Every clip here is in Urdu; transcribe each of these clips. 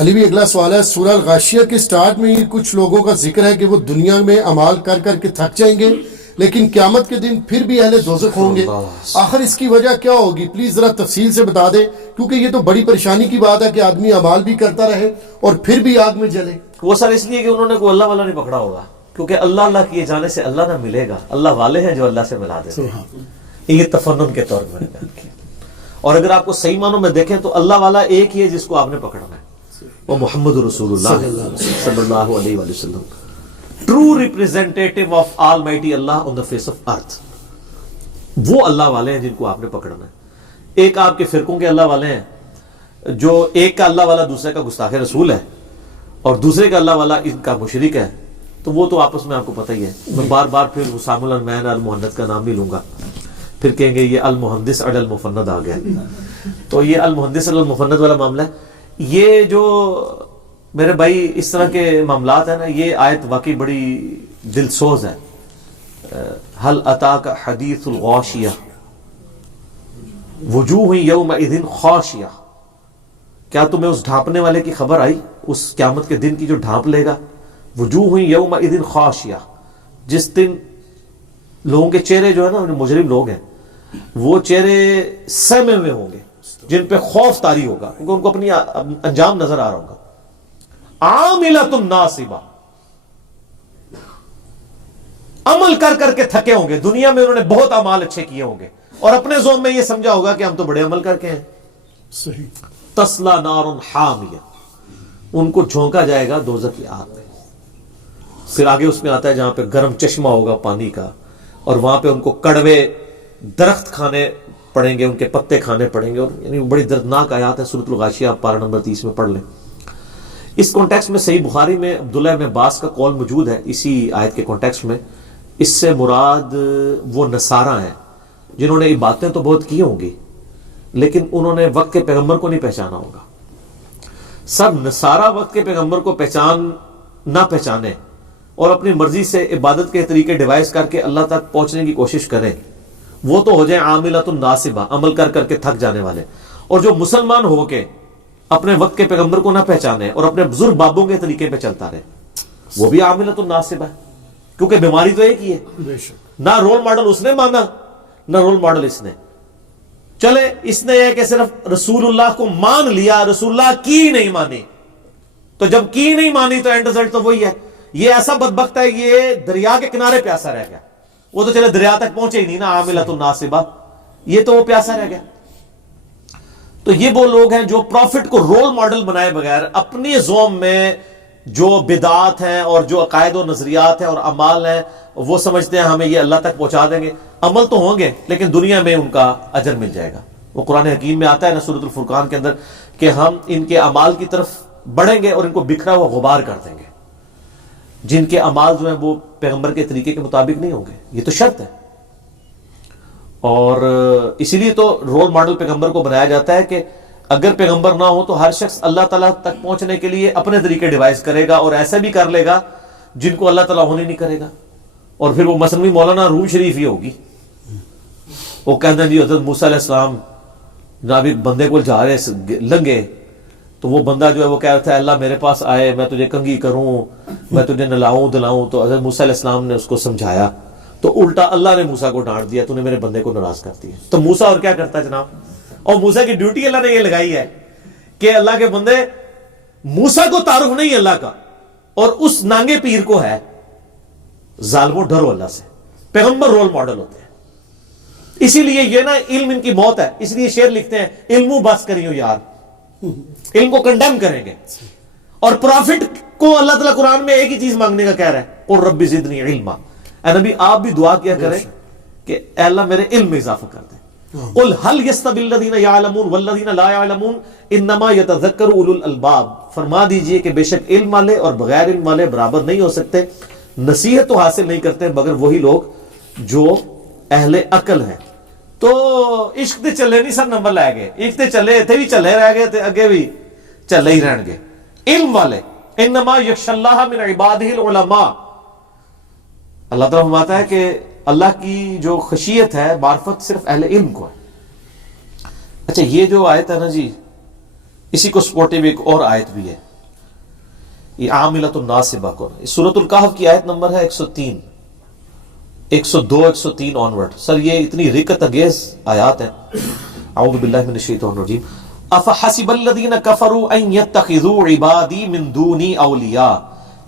علی بھی اگلا سوال ہے، سورہ الغاشیہ کے سٹارٹ میں ہی کچھ لوگوں کا ذکر ہے کہ وہ دنیا میں اعمال کر کر کے تھک جائیں گے لیکن قیامت کے دن پھر بھی اہل دوزخ ہوں گے، آخر اس کی وجہ کیا ہوگی؟ پلیز ذرا تفصیل سے بتا دیں، کیونکہ یہ تو بڑی پریشانی کی بات ہے کہ آدمی اعمال بھی کرتا رہے اور پھر بھی آگ میں جلے۔ وہ سر اس لیے کہ انہوں نے کوئی اللہ والا نہیں پکڑا ہوگا، کیونکہ اللہ اللہ کیے جانے سے اللہ نہ ملے گا، اللہ والے ہیں جو اللہ سے ملا دیتے ہیں، یہ تفنن کے طور پر بیان کیا۔ اور اگر آپ کو صحیح معنوں میں دیکھیں تو اللہ والا ایک ہی ہے جس کو آپ نے پکڑنا ہے، وہ محمد رسول اللہ صلی اللہ علیہ وآلہ وسلم، true representative of almighty اللہ on the face of earth. وہ اللہ والے ہیں جن کو آپ نے پکڑنا ہے۔ ایک آپ کے فرقوں کے اللہ والے ہیں، جو ایک کا اللہ والا دوسرے کا گستاخ رسول ہے اور دوسرے کا اللہ والا ان کا مشرک ہے، تو وہ تو آپس میں آپ کو پتہ ہی ہے۔ میں بار بار پھر حسام المین المحنت کا نام نہیں لوں گا، پھر کہیں گے یہ المحدث علی المفند آ گیا۔ تو یہ المحدث علی المفند والا معاملہ ہے۔ یہ جو میرے بھائی اس طرح کے معاملات ہیں نا، یہ آیت واقعی بڑی دل سوز ہے۔ هل اتاک حدیث الغاشیہ وجوہ یومئذ خاشیہ، کیا تمہیں اس ڈھانپنے والے کی خبر آئی، اس قیامت کے دن کی جو ڈھانپ لے گا؟ وجوہ یومئذ خاشیہ، جس دن لوگوں کے چہرے جو ہے نا، مجرم لوگ ہیں، وہ چہرے سہمے ہوئے ہوں گے، جن پہ خوف طاری ہوگا، کیونکہ ان کو اپنی انجام نظر آ رہا ہوگا۔ عاملۃ ناصبہ، عمل کر کر کے تھکے ہوں گے، دنیا میں انہوں نے بہت اعمال اچھے کیے ہوں گے اور اپنے ذوق میں یہ سمجھا ہوگا کہ ہم تو بڑے عمل کر کے ہیں۔ صحیح۔ تسلا نار حامیہ، ان کو جھونکا جائے گا دوزخ کی آگ میں۔ پھر آگے اس میں آتا ہے جہاں پہ گرم چشمہ ہوگا پانی کا، اور وہاں پہ ان کو کڑوے درخت کھانے پڑیں گے، ان کے پتے کھانے پڑیں گے، اور یعنی بڑی دردناک آیات ہے۔ سورۃ الغاشیہ آپ پارہ نمبر 30 میں پڑھ لیں۔ اس کانٹیکسٹ میں صحیح بخاری میں عبداللہ ابن عباس کا قول موجود ہے اسی آیت کے کانٹیکسٹ میں۔ اس سے مراد وہ نصارہ ہیں جنہوں نے عبادتیں تو بہت کی ہوں گی لیکن انہوں نے وقت کے پیغمبر کو نہیں پہچانا ہوگا۔ سب نصارہ وقت کے پیغمبر کو نہ پہچانے اور اپنی مرضی سے عبادت کے طریقے ڈیوائز کر کے اللہ تک پہنچنے کی کوشش کریں، وہ تو ہو جائیں عاملۃ ناصبہ، عمل کر کر کے تھک جانے والے۔ اور جو مسلمان ہو کے اپنے وقت کے پیغمبر کو نہ پہچانے اور اپنے بزرگ بابوں کے طریقے پہ چلتا رہے، وہ بھی عاملۃ ناصبہ ہے، کیونکہ بیماری تو ایک ہی ہے۔ نہ رول ماڈل اس نے مانا، نہ رول ماڈل اس نے۔ چلے اس نے یہ کہ صرف رسول اللہ کو مان لیا، رسول اللہ کی نہیں مانی، تو جب کی نہیں مانی تو اینڈ رزلٹ تو وہی ہے۔ یہ ایسا بدبخت ہے، یہ دریا کے کنارے پیاسا رہ گیا، وہ تو چلے دریا تک پہنچے ہی نہیں نا، عاملۃ ناصبہ، یہ تو وہ پیاسا رہ گیا۔ تو یہ وہ لوگ ہیں جو پروفٹ کو رول ماڈل بنائے بغیر اپنی ذوم میں جو بدعات ہیں اور جو عقائد و نظریات ہیں اور اعمال ہیں وہ سمجھتے ہیں ہمیں یہ اللہ تک پہنچا دیں گے۔ عمل تو ہوں گے لیکن دنیا میں ان کا اجر مل جائے گا۔ وہ قرآن حکیم میں آتا ہے نا سورۃ الفرقان کے اندر کہ ہم ان کے اعمال کی طرف بڑھیں گے اور ان کو بکھرا ہوا غبار کر دیں گے، جن کے اعمال جو ہیں وہ پیغمبر کے طریقے کے مطابق نہیں ہوں گے۔ یہ تو شرط ہے، اور اسی لیے تو رول ماڈل پیغمبر کو بنایا جاتا ہے کہ اگر پیغمبر نہ ہو تو ہر شخص اللہ تعالیٰ تک پہنچنے کے لیے اپنے طریقے ڈیوائز کرے گا اور ایسا بھی کر لے گا جن کو اللہ تعالیٰ ہونے نہیں کرے گا۔ اور پھر وہ مثلاً مولانا روم شریف ہی ہوگی، وہ کہتے ہیں جی حضرت موسیٰ علیہ السلام جناب ایک بندے کو جا رہے لنگے، تو وہ بندہ جو ہے وہ کہہ رہا تھا اللہ میرے پاس آئے، میں تجھے کنگھی کروں، میں تجھے نلاؤں دلاؤں۔ تو حضرت موسیٰ علیہ السلام نے اس کو سمجھایا تو الٹا اللہ نے موسیٰ کو ڈانٹ دیا، تو نے میرے بندے کو ناراض کر دیا۔ تو موسیٰ اور کیا کرتا ہے جناب، اور موسیٰ کی ڈیوٹی اللہ نے یہ لگائی ہے کہ اللہ کے بندے موسیٰ کو تعارف نہیں اللہ کا، اور اس نانگے پیر کو ہے ظالموں ڈرو اللہ سے۔ پیغمبر رول ماڈل ہوتے ہیں، اسی لیے یہ نا علم ان کی موت ہے، اس لیے شعر لکھتے ہیں علمو بس کریو یار، علم کو کنڈیم کریں گے۔ اور پروفٹ کو اللہ تعالیٰ قرآن میں ایک ہی چیز مانگنے کا کہہ رہا ہے، قل رب زدنی علما۔ اے نبی آپ بھی دعا کیا کریں کہ اے اللہ میرے علم میں اضافہ کر دیں۔ قل هل يستوي الذين يعلمون والذين لا يعلمون انما يتذكر اولو الالباب، فرما دیجئے کہ بے شک علم والے اور بغیر علم والے برابر نہیں ہو سکتے، نصیحت تو حاصل نہیں کرتے مگر وہی لوگ جو اہل عقل ہیں۔ تو عشق دے چلے نہیں سر نمبر لے گئے، عشق دے چلے اتنے بھی چلے رہ گئے تے اگے بھی چلے ہی رہن گے۔ علم والے انما یخشى اللہ من عباده العلماء، اللہ تعالیٰ فرماتا ہے کہ اللہ کی جو خشیت ہے معرفت صرف اہل علم کو ہے۔ اچھا یہ جو آیت ہے نا جی، اسی کو سپورٹیو ایک اور آیت بھی ہے یہ عاملۃ ناصبہ کو. سورۃ الکہف کی آیت نمبر ہے 103 102 103 آنورڈ. سر یہ اتنی رکت انگیز آیات ہیں. اعوذ باللہ من الشیطان الرجیم. افحسب الذین کفروا ان یتخذوا عبادی من دونی اولیاء.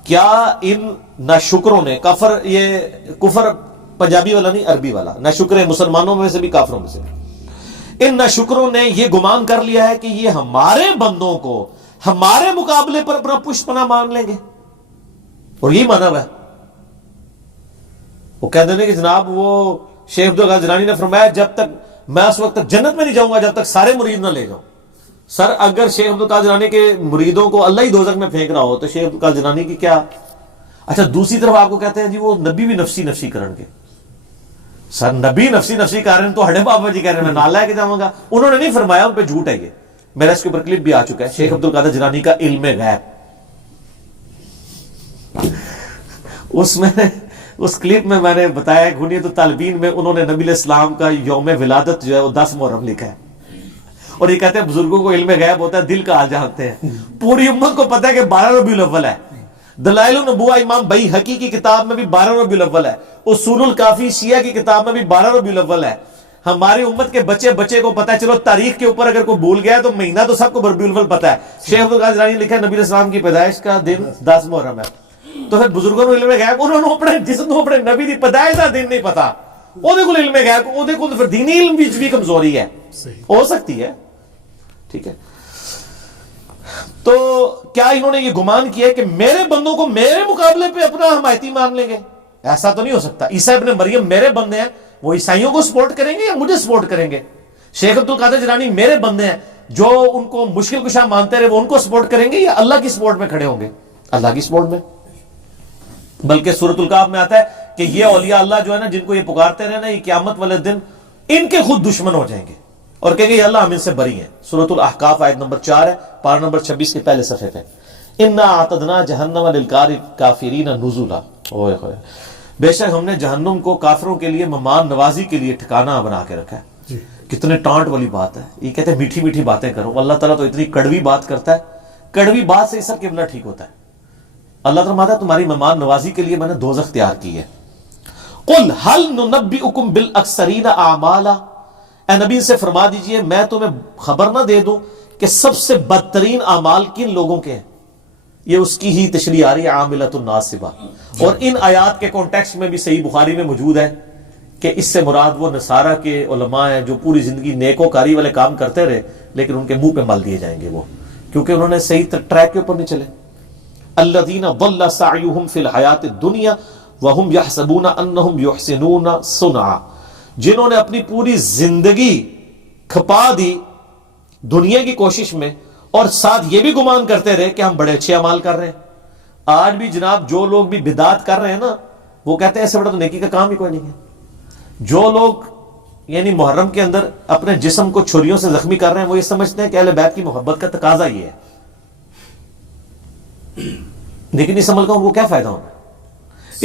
کیا ان ناشکروں نے، کفر یہ کفر پنجابی والا نہیں عربی والا، ناشکر ہے مسلمانوں میں سے بھی کافروں میں سے بھی، ان ناشکروں نے یہ گمان کر لیا ہے کہ یہ ہمارے بندوں کو ہمارے مقابلے پر اپنا پشت پناہ مان لیں گے. اور یہی مانا ہوا ہے. وہ کہہ دینے کہ جناب وہ شیخ عبدالقادر جیلانی نے فرمایا جب تک میں اس وقت تک جنت میں نہیں جاؤں گا جب تک سارے مرید نہ لے جاؤں. سر اگر شیخ عبدالقادر جیلانی کے مریدوں کو اللہ ہی دوزخ میں پھینک رہا ہو تو شیخ عبدالقادر جیلانی کی کیا. اچھا دوسری طرف آپ کو کہتے ہیں جی وہ نبی بھی نفسی نفسی کرن کے. سر نبی نفسی نفسی کر رہے ہیں تو ہڑے بابا جی کہہ رہے ہیں میں نالا ہے کہ جاؤں گا. انہوں نے نہیں فرمایا، ان پہ جھوٹ ہے. یہ میرا اس کے اوپر کلپ بھی آ چکا ہے، شیخ عبدالقادر جیلانی کا علم غیب. اس میں اس کلپ میں میں نے بتایا گھنیت الطالبین میں انہوں نے نبی علیہ السلام کا یوم ولادت جو ہے وہ 10 محرم لکھا ہے. اور یہ کہتے ہیں بزرگوں کو علم غیب ہوتا ہے، دل کا حال جانتے ہیں. پوری امت کو پتہ ہے کہ 12 ربیع الاول ہے. دلائل النبوہ امام بیہقی کی کتاب میں بھی 12 ربیع الاول ہے. اصول الکافی شیعہ کی کتاب میں بھی 12 ربیع الاول ہے. ہماری امت کے بچے کو پتہ ہے. چلو تاریخ کے اوپر اگر کوئی بھول گیا تو مہینہ تو سب کو ربیع الاول پتہ ہے. شیخ عبدالقادر جیلانی نے لکھا ہے نبی علیہ السلام کی پیدائش کا دن 10 محرم ہے. تو پھر بزرگوں کو علم غیب، انہوں نے اپنے جس کو اپنے نبی دی پیدائش کا دن نہیں پتا، وہ کو علم غیب، وہ کو پھر دینی علم بھی کمزوری ہے. ہو سکتی ہے. ٹھیک ہے. تو کیا انہوں نے یہ گمان کیا ہے کہ میرے بندوں کو میرے مقابلے پہ اپنا حمایتی مان لیں گے؟ ایسا تو نہیں ہو سکتا. عیسیٰ ابن مریم میرے بندے ہیں، وہ عیسائیوں کو سپورٹ کریں گے یا مجھے سپورٹ کریں گے؟ شیخ عبدالقادر جیلانی میرے بندے ہیں، جو ان کو مشکل کشا مانتے رہے وہ ان کو سپورٹ کریں گے یا اللہ کی سپورٹ میں کھڑے ہوں گے؟ اللہ کی سپورٹ میں. بلکہ سورۃ الکہف میں آتا ہے کہ یہ اولیاء اللہ جو ہے نا، جن کو یہ پکارتے رہے نا، یہ قیامت والے دن ان کے خود دشمن ہو جائیں گے اور کہیں گے یا اللہ ہم ان سے بری ہیں. سورۃ الاحقاف آیت نمبر 4 ہے، پارہ نمبر 26 کے پہلے صفحے پہ. انا اعتدنا جہنم للکافرین نزلا. اوئے ہوئے، بے شک ہم نے جہنم کو کافروں کے لیے مہمان نوازی کے لیے ٹھکانہ بنا کے رکھا ہے. کتنے ٹانٹ والی بات ہے. یہ کہتے ہیں میٹھی میٹھی باتیں کرو. اللہ تعالیٰ تو اتنی کڑوی بات کرتا ہے. کڑوی بات سے سب قبلہ ٹھیک ہوتا ہے. اللہ تعالیٰ تمہاری مہمان نوازی کے لیے میں نے دوزخ تیار کی ہے. قل هل ننبئکم بالاکثرین اعمالا. اے نبی سے فرما دیجئے میں تمہیں خبر نہ دے دوں کہ سب سے بدترین اعمال کن لوگوں کے ہیں. یہ اس کی ہی تشریح آ رہی ہے عاملۃ الناصبہ. اور ان آیات کے کانٹیکسٹ میں بھی صحیح بخاری میں موجود ہے کہ اس سے مراد وہ نصارہ کے علماء ہیں جو پوری زندگی نیکوکاری والے کام کرتے رہے لیکن ان کے منہ پہ مل دیے جائیں گے وہ، کیونکہ انہوں نے صحیح ٹریک کے اوپر نہیں چلے. الذین ضل سعیہم فی الحیات الدنیا وہم یحسبون انہم یحسنون صنعا. جنہوں نے اپنی پوری زندگی کھپا دی دنیا کی کوشش میں اور ساتھ یہ بھی گمان کرتے رہے کہ ہم بڑے اچھے اعمال کر رہے ہیں. آج بھی جناب جو لوگ بھی بدعات کر رہے ہیں نا، وہ کہتے ہیں ایسے بڑا تو نیکی کا کام ہی کوئی نہیں ہے. جو لوگ یعنی محرم کے اندر اپنے جسم کو چھریوں سے زخمی کر رہے ہیں وہ یہ سمجھتے ہیں کہ اہل بیت کی محبت کا تقاضا یہ ہے. لیکن اس عمل کا ان کو کیا فائدہ ہونا ہے؟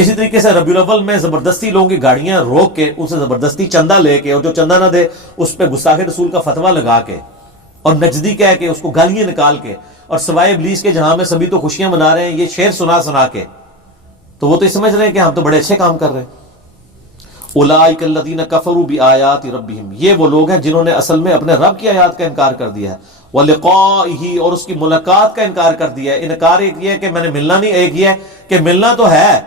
اسی طریقے سے ربیع الاول میں زبردستی لوگوں کی گاڑیاں روک کے ان سے زبردستی چندہ لے کے، اور جو چندہ نہ دے اس پہ گستاخ رسول کا فتویٰ لگا کے اور نجدی کہہ کے اس کو گالیاں نکال کے اور سوائے ابلیس کے جہاں میں سبھی تو خوشیاں منا رہے ہیں یہ شعر سنا کے، تو وہ تو یہ سمجھ رہے ہیں کہ ہم تو بڑے اچھے کام کر رہے ہیں. اولئک الذین کفروا بآیات ربہم. یہ وہ لوگ ہیں جنہوں نے اصل میں اپنے رب کی آیات کا انکار کر دیا ہے. وَلِقَائِهِ، اور اس کی ملاقات کا انکار کر دیا ہے. انکار ایک یہ ہے کہ میں نے ملنا نہیں، ایک یہ ہے کہ ملنا تو ہے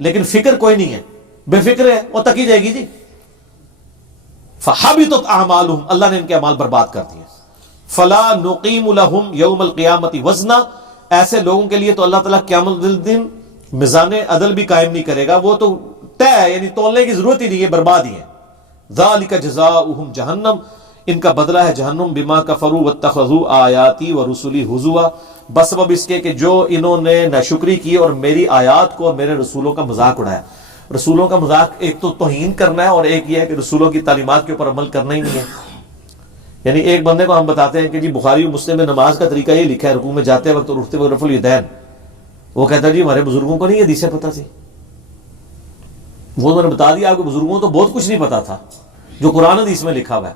لیکن فکر کوئی نہیں ہے، بے فکر ہے، وہ تکی جائے گی جی. فَحَبِطَتْ أَعْمَالُهُمْ، اللہ نے ان کے اعمال برباد کر دیے. فَلَا نُقِيمُ لَهُمْ يَوْمَ الْقِيَامَةِ وَزْنًا. ایسے لوگوں کے لیے تو اللہ تعالیٰ قیامت دن میزان عدل بھی قائم نہیں کرے گا، وہ تو طے ہے، یعنی تولنے کی ضرورت ہی نہیں ہے، برباد ہی ہے. ذَلِكَ جَزَاؤُهُمْ جہنم، ان کا بدلہ ہے جہنم. بما کفروا واتخذوا آیاتی ورسلی ہزوا، بس سبب اس کے کہ جو انہوں نے ناشکری کی اور میری آیات کو اور میرے رسولوں کا مذاق اڑایا. رسولوں کا مذاق ایک تو توہین کرنا ہے اور ایک یہ ہے کہ رسولوں کی تعلیمات کے اوپر عمل کرنا ہی نہیں ہے. یعنی ایک بندے کو ہم بتاتے ہیں کہ جی بخاری و مسلم میں نماز کا طریقہ یہ لکھا ہے، رکوع میں جاتے وقت اور اٹھتے وقت رفع الیدین. وہ کہتا ہے جی ہمارے بزرگوں کو نہیں یہ حدیثیں پتہ تھی. وہ میں نے بتا دیا آپ کو، بزرگوں کو تو بہت کچھ نہیں پتا تھا جو قرآن حدیث میں لکھا ہوا ہے،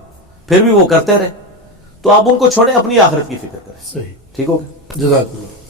پھر بھی وہ کرتے رہے. تو آپ ان کو چھوڑیں، اپنی آخرت کی فکر کریں. صحیح، ٹھیک ہو گیا. جزاک اللہ.